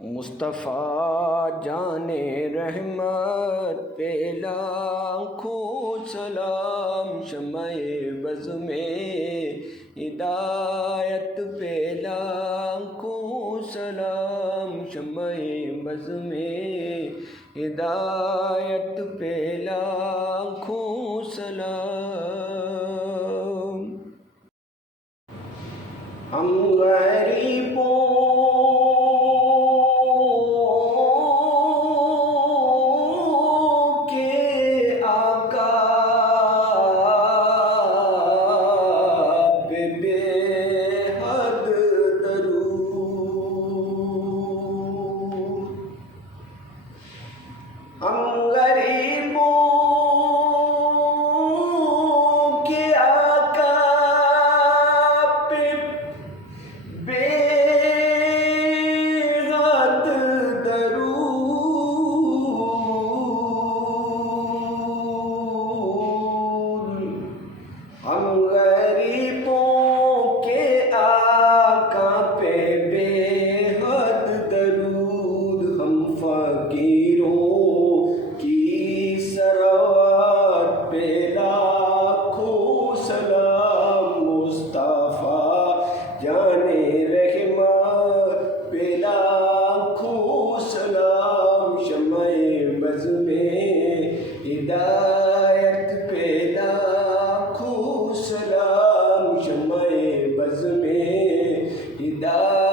مصطفیٰ جان رحمت پہ لاکھوں سلام، شمع بز میں ہدایت پہ لاکھوں سلام، شمع بز میں ہدایت پہ لاکھوں سلام۔ ہم غریبوں کے آقا پہ بے حد درود، ہم غریبوں کے آقا پہ بے حد درود، ہم فقیروں کی ثروت پہ لاکھوں سلام، مصطفیٰ جان رحمت پہ لاکھوں سلام، شمع بز میں ہدایت پہ لاکھوں سلام، شمع بز میں ہدایت